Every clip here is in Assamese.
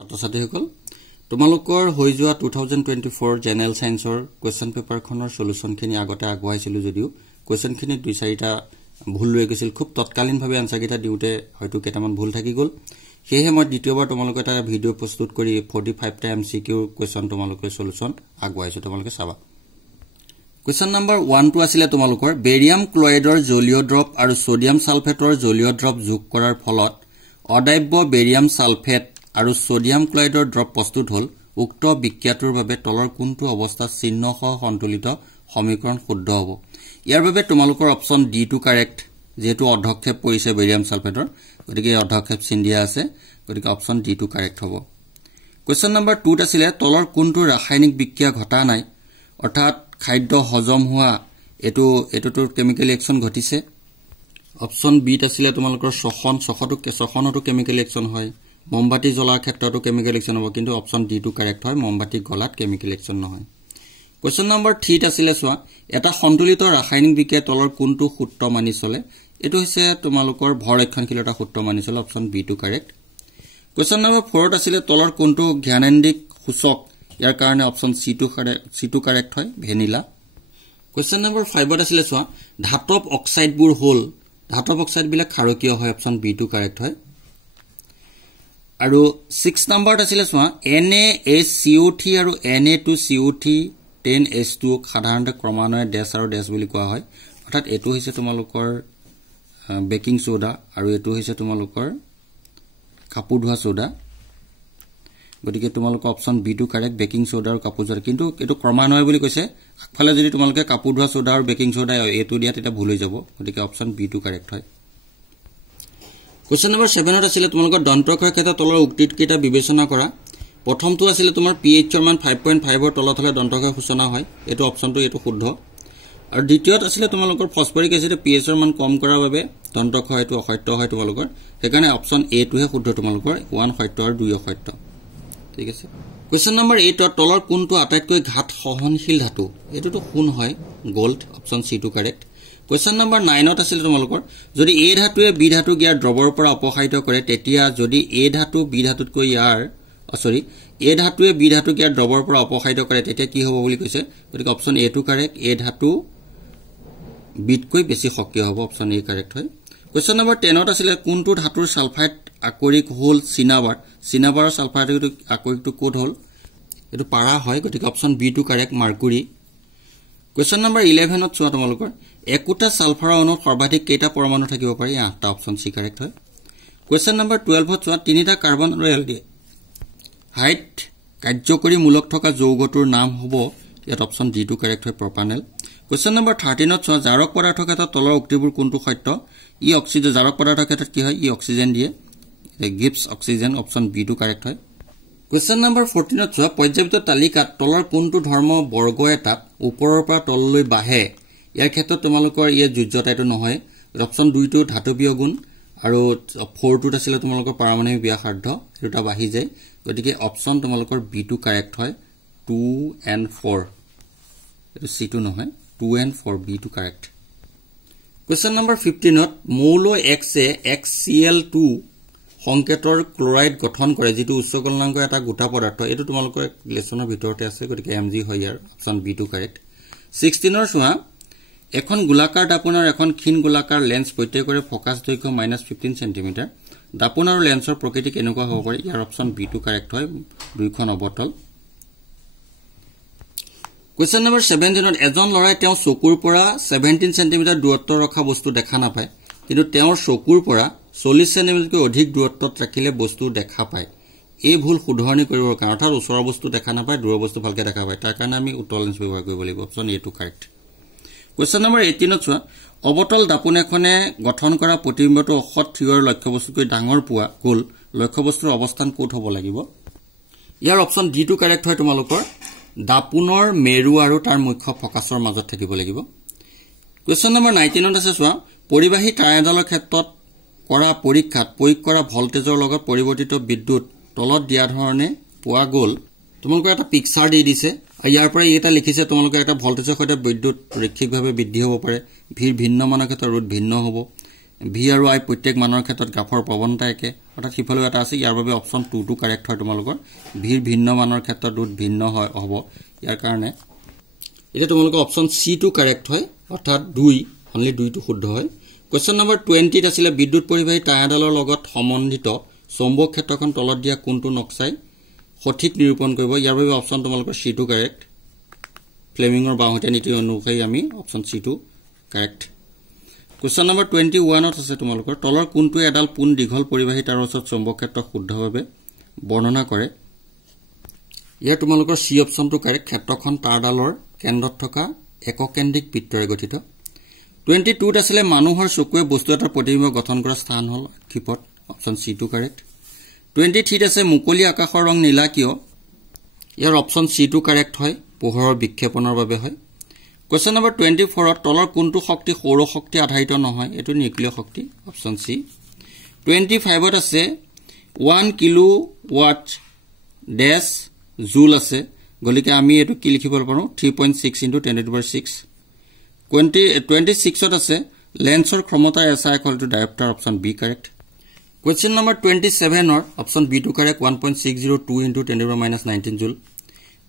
ছাত্ৰছাত্ৰীসকল তোমালোকৰ হৈ যোৱা 2024 জেনেৰেল সায়েন্সৰ কোৱেশ্চন পেপাৰখনৰ সলিউশনখিনি আগতে আগুৱাইছিল যদিও কোৱেশ্চনখিনি দুই চাৰিটা ভুল হৈ গৈছিল খুব তৎকালীনভাৱে আনসাৰকিটা দিউতে হয়তো কেটামান ভুল থাকি গল সেয়ে মই দ্বিতীয়বাৰ তোমালোকৰ এটা ভিডিও প্ৰস্তুত কৰি 45 টা এমসিকিউ কোৱেশ্চন তোমালোকৰ সলিউশন আগুৱাইছো তোমালোকে চাবা কোৱেশ্চন নম্বৰ 1 টো আছিল তোমালোকৰ বেৰিয়াম ক্লোৰাইডৰ জলীয় ড্ৰপ আৰু সোডিয়াম সালফেটৰ জলীয় ড্ৰপ যোগ কৰাৰ ফলত অদাব্য বেৰিয়াম সালফেট আৰু সোডিয়াম ক্লোৰাইডৰ ড্ৰপ প্ৰস্তুত হল উক্ত বিক্ৰিয়াটোৰ বাবে তলৰ কোনটো অৱস্থা চিহ্নসহ সন্তুলিত সমীকৰণ শুদ্ধ হ'ব ইয়াৰ বাবে তোমালোকৰ অপচন ডি টু কাৰেক্ট যেটো অধক্ষেপ পৰিছে বেৰিয়াম সালফেটৰ গতিকে অধক্ষেপ চিন দিয়া আছে গতিকে অপচন ডি টু কাৰেক্ট হ'ব কোৱেশ্চন নম্বৰ 2 আছিল তলৰ কোনটো ৰাসায়নিক বিক্ৰিয়া ঘটা নাই অৰ্থাৎ খাদ্য হজম হোৱা এটোটো কেমিক্যাল ৰিঅ্যাকশন ঘটিছে অপচন বি আছিল তোমালোকৰ শ্বসনটো কেমিক্যাল ৰিঅ্যাকশন হয় মমবাতি জ্বলাৰ ক্ষেত্ৰতো কেমিক্যাল ৰিঅ্যাকশন হ'ব কিন্তু অপচন ডি টু কাৰেক্ট হয় মমবাতি গলাত কেমিক্যাল ৰিঅ্যাকশন নহয় কোৱেশ্চন নম্বৰ 3 আছিল চোৱা এটা সন্তুলিত ৰাসায়নিক বিক্ৰিয়া তলৰ কোনটো সূত্ৰ মানি চলে এটো হৈছে তোমালোকৰ ভৰ ৰক্ষণশীলতা সূত্ৰ মানি চলে option B two correct question number 4 আছিল তলৰ কোনটো জ্ঞানেন্দ্ৰিক সূচক ইয়াৰ কাৰণে অপচন সি টু কাৰেক্ট হয় ভেনিলা কোৱেশ্চন নম্বৰ 5 আছিল চোৱা ধাতব অক্সাইডবোৰ হল ধাতব অক্সাইড বিলাক ক্ষাৰকীয় হয় অপচন বি টু কাৰেক্ট হয় আৰু 6 নম্বৰ আছিল চোৱা NaHCO3 আৰু Na2CO3 10H2 সাধাৰণতে ক্ৰমান্বয়ে ডেশ আৰু ডেশ বুলি কোৱা হয় অৰ্থাৎ এটো হৈছে তোমালোকৰ বেকিং সোডা আৰু এটো হৈছে তোমালোকৰ কাপোৰ ধোৱা সোডা গতিকে তোমালোকৰ option B two correct baking soda আৰু কাপোৰ ধোৱা কিন্তু এটো ক্ৰমান্বয়ে বুলি কৈছে আগফালে যদি তোমালোকে কাপোৰ ধোৱা সোডা আৰু বেকিং সোডা এটো দিয়া তেতিয়া ভুল হৈ যাব গতিকে অপচন বি টু কাৰেক্ট হয় কোৱেশ্চন নম্বৰ 7 আছিল তোমালোকৰ দন্তক্ষয় ক্ষেত্ৰত তলৰ উক্তিত কেটা বিবেচনা কৰা প্ৰথমটো আছিল তোমাৰ pH ৰ মান 5.5 ৰ তলত হলে দন্তক্ষয় সূচনা হয় এটো অপচনটো এটো শুদ্ধ আৰু দ্বিতীয়ত আছিল তোমালোকৰ ফসফৰিক এসিডে pH ৰ মান কম কৰাৰ বাবে দন্তক্ষয়টো অসত্য হয় তোমালোকৰ সেইকাৰণে অপচন এ টো হে শুদ্ধ তোমালোকৰ 1 সত্য আৰু 2 অসত্য ঠিক আছে কোৱেশ্চন নম্বৰ 8 ৰ তলৰ কোনটো আটাইতকৈ ঘাত সহনশীল ধাতু এটোটো কোন হয় gold option C to correct question number 9 ত আছিল তোমালোকৰ যদি এ ধাতুৱে বি ধাতুক ইয়াৰ দ্ৰৱৰ পৰা অপসাৰিত কৰে তেতিয়া যদি এ ধাতু বি ধাতুতকৈ ইয়াৰ এ ধাতুৱে বি ধাতুক ইয়াৰ দ্ৰৱৰ পৰা অপসাৰিত কৰে তেতিয়া কি হ'ব বুলি কৈছে গতিকে অপচন এ টু কাৰেক্ট এ ধাতু বিতকৈ বেছি সক্ৰিয় হ'ব অপচন এ কাৰেক্ট হয় কোৱেশ্চন নম্বৰ 10 ত আছিল কোনটো ধাতুৰ সালফাইড আকৰিক হল চিনাবাৰৰ সালফাইড আকৰিকটো কোড হল এটো পাৰা হয় গতিকে option B two correct mercury question number 11 ত চোৱা তোমালোকৰ একোটা সালফাৰ অণুৰ সৰ্বাধিক কেইটা পৰমাণু থাকিব পাৰি 8টা অপচন সি কাৰেক্ট হয় কোৱেশ্চন নম্বৰ 12 ত চোৱা তিনিটা কাৰ্বন আৰু এলডি হাইট কাৰ্যকৰী মূলক থকা যৌগটোৰ নাম হ'ব ইয়াত অপচন ডি টু কাৰেক্ট হয় প্ৰপানেল কোৱেশ্চন নম্বৰ 13 ত চোৱা জাৰক পদাৰ্থৰ ক্ষেত্ৰত তলৰ উক্তিবোৰ কোনটো সত্য ই অক্সিজেন জাৰক পদাৰ্থৰ ক্ষেত্ৰত কি হয় ই অক্সিজেন দিয়ে gives oxygen option B two correct হয় কোৱেশ্চন নম্বৰ 14 ত চোৱা পৰ্যাপ্ত তালিকাত তলৰ কোনটো ধৰ্ম বৰ্গ এটাত ওপৰৰ পৰা তললৈ বাঢ়ে ইয়াৰ ক্ষেত্ৰত তোমালোকৰ ইয়ে যোজ্যতাটো নহয় অপচন 2 টো ধাতৱীয় গুণ আৰু 4 টোত আছিল তোমালোকৰ পাৰমাণৱিক ব্যাসাৰ্ধ দুটা বাঢ়ি যায় গতিকে অপচন তোমালোকৰ বি টু কাৰেক্ট হয় 2 and 4 এটো সি টু নহয় 2 and 4 B two correct question number 15 ত মৌল X এ XCl2 সংকেতৰ ক্লোৰাইড গঠন কৰে যেটো উচ্চ গলনাংক এটা গোটা পদাৰ্থ এটো তোমালোকৰ লেছনৰ ভিতৰতে আছে গতিকে Mg হয় ইয়াৰ অপচন বি টু কাৰেক্ট 16 ৰ চোৱা এখন গোলাকাৰ দাপোন আৰু এখন ক্ষীণ গোলাকাৰ লেন্স প্ৰত্যেকৰে ফোকাস দৈৰ্ঘ্য -15 cm দাপোন আৰু লেন্সৰ প্ৰকৃতি কেনেকুৱা হ'ব পাৰে ইয়াৰ অপচন বি টু কাৰেক্ট হয় দুইখন অবতল কোৱেশ্চন নম্বৰ 17 ত এজন লৰাই তেওঁ চকুৰ পৰা 17 cm দূৰত্ব ৰখা বস্তু দেখা নাপায় কিন্তু তেওঁৰ চকুৰ পৰা 40 cm কৈ অধিক দূৰত্বত ৰাখিলে বস্তু দেখা পায় এই ভুল শুধৰণি কৰিবৰ কাৰণে অৰ্থাৎ ওচৰৰ বস্তু দেখা নাপায় দূৰৰ বস্তু ভালকে দেখা পায় তাৰ কাৰণে আমি উত্তল লেন্স ব্যৱহাৰ কৰিব লাগিব অপচন এ টু কাৰেক্ট কোৱেশ্চন নম্বৰ 18 ত চোৱা অবতল দাপোন এখনে গঠন কৰা প্ৰতিবিম্বটো অসৎ থিয়ৰ লক্ষ্যবস্তুকৈ ডাঙৰ পোৱা গল লক্ষ্যবস্তুৰ অৱস্থান ক'ত হ'ব লাগিব ইয়াৰ অপচন ডি টু কাৰেক্ট হয় তোমালোকৰ দাপোনৰ মেৰু আৰু তাৰ মুখ্য ফোকাসৰ মাজত থাকিব লাগিব কোৱেশ্চন নম্বৰ 19 ত আছে চোৱা পৰিবাহী তাঁৰ এডালৰ ক্ষেত্ৰত কৰা পৰীক্ষাত প্ৰয়োগ কৰা ভল্টেজৰ লগত পৰিৱৰ্তিত বিদ্যুৎ তলত দিয়া ধৰণে পোৱা গল তোমালোকৰ এটা পিকচাৰ দি দিছে ইয়াৰ পৰা এটা লিখিছে তোমালোকৰ এটা ভল্টেজৰ সৈতে বিদ্যুৎ ৰৈখিকভাৱে বৃদ্ধি হ'ব পাৰে ভিৰ ভিন্ন মানৰ ক্ষেত্ৰত ৰুট ভিন্ন হ'ব ভি আৰু আই প্ৰত্যেক মানৰ ক্ষেত্ৰত গ্ৰাফৰ প্ৰৱণতা একে অৰ্থাৎ সিফালে এটা আছে ইয়াৰ বাবে অপচন 2 টো কাৰেক্ট হয় তোমালোকৰ ভিৰ ভিন্ন মানৰ ক্ষেত্ৰত ৰুট ভিন্ন হয় হ'ব ইয়াৰ কাৰণে এটা তোমালোকৰ অপচন সি টো কাৰেক্ট হয় অৰ্থাৎ 2 অনলি 2 টো শুদ্ধ হয় কোৱেশ্চন নম্বৰ 20 ত আছিল বিদ্যুৎ পৰিবাহী টায়াৰডালৰ লগত সম্বন্ধিত চৌম্বক ক্ষেত্ৰখন তলত দিয়া কোনটো নক্সাই সঠিক নিৰূপণ কৰিব ইয়াৰ বাবে অপচন তোমালোকৰ সি টো কাৰেক্ট ফ্লেমিঙৰ বাহুতে নীতি অনুসৰি আমি অপচন সি টো কাৰেক্ট কোৱেশ্চন নম্বৰ 21 ত আছে তোমালোকৰ তলৰ কোনটো এডাল পুন দীঘল পৰিবাহী তাৰৰ ওচৰত চৌম্বক ক্ষেত্ৰ শুদ্ধভাৱে বৰ্ণনা কৰে ইয়াৰ তোমালোকৰ সি অপচনটো কাৰেক্ট ক্ষেত্ৰখন তাৰডালৰ কেন্দ্ৰত থকা এককেন্দ্ৰিক বৃত্তৰে গঠিত 22 ত আছিল মানুহৰ চকুৱে বস্তু এটাৰ প্ৰতিবিম্ব গঠন কৰা স্থান হল ক্ষিপত অপচন সি টো কাৰেক্ট 23 ত আছে মুকলি আকাশৰ ৰং নীলা কিয় ইয়াৰ অপচন সি টো কাৰেক্ট হয় পোহৰৰ বিক্ষেপণৰ বাবে হয় কোৱেশ্চন নম্বৰ 24 ত তলৰ কোনটো শক্তি সৌৰ শক্তি আধাৰিত নহয় এটো নিউক্লিয় শক্তি অপচন সি 25 ত আছে 1 কিলোৱাট ডেশ জুল আছে গলিকে আমি এটো কি লিখিব পাৰো 3.6 * 10^6 26 ত আছে লেন্সৰ ক্ষমতা SI equal to dioptre option B correct question number 27 ৰ অপচন বি টো কাৰেক্ট 1.602 * 10^-19 জুল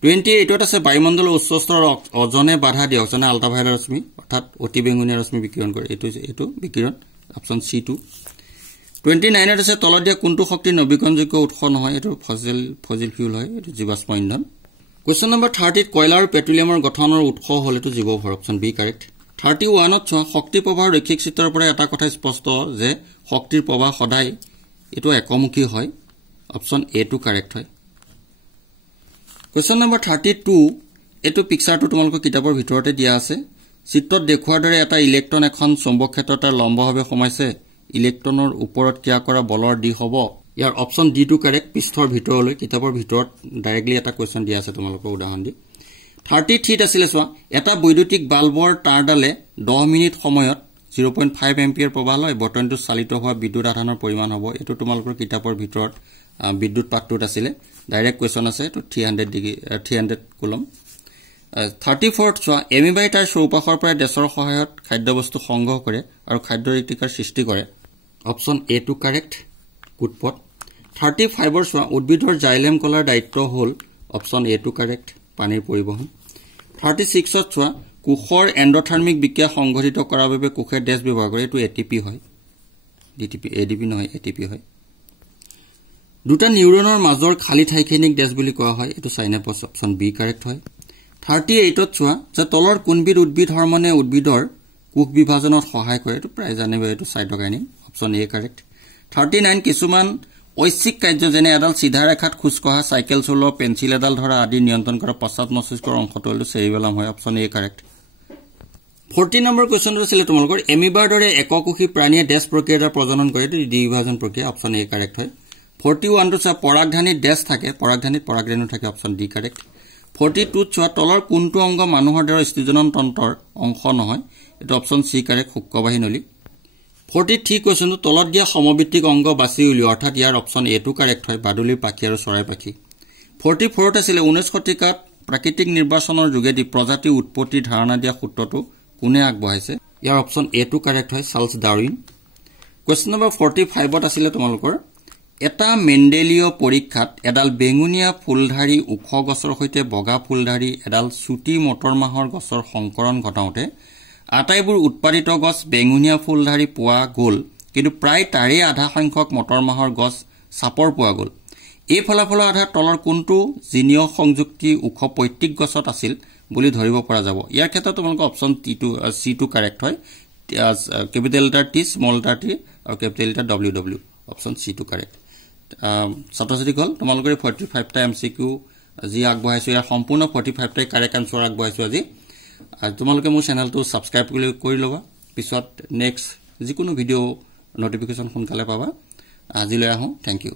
28 ত আছে বায়ুমণ্ডলৰ উচ্চ স্তৰৰ অজনে বাধা দিয়ে অজনে আল্ট্ৰাভায়োলেট ৰশ্মি অৰ্থাৎ অতি বেঙুনীয়া ৰশ্মি বিকিৰণ কৰে এটো বিকিৰণ অপচন সি টো 29 ত আছে তলত দিয়া কোনটো শক্তি নৱীকৰণযোগ্য উৎস নহয় এটো ফসিল ফিউল হয় এটো জীৱাশ্ম ইন্ধন কোৱেশ্চন নম্বৰ 30 ত কয়লা আৰু পেট্ৰলিয়ামৰ গঠনৰ উৎস হল এটো জীৱভৰ অপচন বি কাৰেক্ট 31 ত শক্তি প্ৰবাহৰ ৰৈখিক চিত্ৰৰ পৰা এটা কথা স্পষ্ট যে শক্তিৰ প্ৰবাহ সদায় এটো একমুখী হয় অপচন এ টো কাৰেক্ট হয় কোৱেশ্চন নম্বৰ 32 এটো পিকচাৰটো তোমালোকৰ কিতাপৰ ভিতৰতে দিয়া আছে চিত্ৰত দেখুৱাৰ দৰে এটা ইলেক্ট্ৰন এখন চৌম্বক ক্ষেত্ৰত লম্বভাৱে সোমাইছে ইলেক্ট্ৰনৰ ওপৰত ক্ৰিয়া কৰা বলৰ দি হ'ব ইয়াৰ অপচন ডি টো কাৰেক্ট পৃষ্ঠৰ ভিতৰলৈ কিতাপৰ ভিতৰত ডাইৰেক্টলি এটা কোৱেশ্চন দিয়া আছে তোমালোকৰ উদাহৰণ দি 33 ত আছিল চোৱা এটা বৈদ্যুতিক বাল্বৰ তাৰডালে 10 মিনিট সময়ত 0.5 এম্পিয়াৰ প্ৰবাহ লয় বৰ্তনটো চালিত হোৱা বিদ্যুৎ আধানৰ পৰিমাণ হ'ব এটো তোমালোকৰ কিতাপৰ ভিতৰত বিদ্যুৎ পাঠটোত আছিল ডাইৰেক্ট কোৱেশ্চন আছে তো 300 কুলম 34 ত চোৱা এমিবাই তাৰ চৌপাশৰ পৰা দেশৰ সহায়ত খাদ্যবস্তু সংগ্ৰহ কৰে আৰু খাদ্য ঋতিকাৰ সৃষ্টি কৰে অপচন এ টো কাৰেক্ট কুটপট 35 ৰ চোৱা উদ্ভিদৰ জাইলেম কলাৰ দায়িত্ব হল অপচন এ টো কাৰেক্ট পানীৰ পৰিবহণ 36 ত চোৱা কোষৰ এন্ডোথাৰ্মিক বিক্ৰিয়া সংঘটিত কৰাৰ বাবে কোষে ডেছ ব্যৱহাৰ কৰে এটো এটিপি হয় এডিপি নহয় এটিপি হয় দুটা নিউৰনৰ মাজৰ খালি ঠাইখিনিক ডেছ বুলি কোৱা হয় এটো সাইনাপছ অপচন বি কাৰেক্ট হয় 38 ত চোৱা যে তলৰ কোনবিধ উদ্ভিদ হৰমনে উদ্ভিদৰ কোষ বিভাজনত সহায় কৰে এটো প্ৰায় জানিব এটো সাইটোকাইনিন অপচন এ কাৰেক্ট 39 কিছুমান ঐচ্ছিক কাৰ্য যেনে এডাল সিধা ৰেখাত খোজ কঢ়া সাইকেল চলোৱা পেন্সিল এডাল ধৰা আদি নিয়ন্ত্ৰণ কৰা পশ্চাৎ মস্তিষ্কৰ অংশটো হল চেৰিবেলাম হয় অপচন এ কাৰেক্ট 40 নম্বৰ কোৱেশ্চনটো আছিল তোমালোকৰ এমিবাৰ দৰে এককোষী প্ৰাণীয়ে ডেছ প্ৰক্ৰিয়াৰ প্ৰজনন কৰে এটো দ্বিবিভাজন প্ৰক্ৰিয়া অপচন এ কাৰেক্ট হয় 41 টো চোৱা পৰাগধানীত ডেছ থাকে পৰাগধানীত পৰাগৰেণু থাকে অপচন ডি কাৰেক্ট 42 ত চোৱা তলৰ কোনটো অংগ মানুহৰ দ্বাৰা স্থিজনন তন্ত্ৰৰ অংশ নহয় এটো অপচন সি কাৰেক্ট শুক্ৰবাহী নলী 43 কোৱেশ্চনটো তলত দিয়া সমভিত্তিক অংগ বাছি উলিওৱা অৰ্থাৎ ইয়াৰ অপচন এ টো কাৰেক্ট হয় বাদুলিৰ পাখি আৰু চৰাই পাখি 44 ত আছিল 19 শতিকাত প্ৰাকৃতিক নিৰ্বাচনৰ যোগেদি প্ৰজাতি উৎপত্তিৰ ধাৰণা দিয়া সূত্ৰটো কোনে আগবঢ়াইছে ইয়াৰ অপচন এ টো কাৰেক্ট হয় চাৰ্লছ ডাৰউইন কোৱেশ্চন নম্বৰ 45 ত আছিল তোমালোকৰ এটা মেণ্ডেলীয় পৰীক্ষাত এডাল বেঙুনীয়া ফুলধাৰী ওখ গছৰ সৈতে বগা ফুলধাৰী এডাল চুটি মটৰ মাহৰ গছৰ সংকৰণ ঘটাওতে আটাইবোৰ উৎপাদিত গছ বেঙুনীয়া ফুলধাৰী পোৱা গল কিন্তু প্ৰায় তাৰে আধা সংখ্যক মটৰ মাহৰ গছ সাপৰ পোৱা গল এই ফলাফলৰ আধাৰত তলৰ কোনটো জিনীয় সংযুক্তি ওখ পৈত্তিক গছত আছিল বুলি ধৰিব পৰা যাব ইয়াৰ ক্ষেত্ৰত তোমালোকৰ অপচন সি টো কাৰেক্ট হয় capital letter T small letter T আৰু capital letter W option C টো কাৰেক্ট ছাত্ৰছাত্ৰীসকল তোমালোকৰ 45 টা এমসিকিউ যি আগবঢ়াইছো ইয়াৰ সম্পূৰ্ণ 45 টাই কাৰেক্ট আনসাৰ আগবঢ়াইছো আজি তোমালোকে মোৰ চেনেলটো সাবস্ক্ৰাইব কৰি লবা পিছত নেক্সট যিকোনো ভিডিও নটিফিকেশন সোনকালে পাবা আজিলৈ আহো থ্যাংক ইউ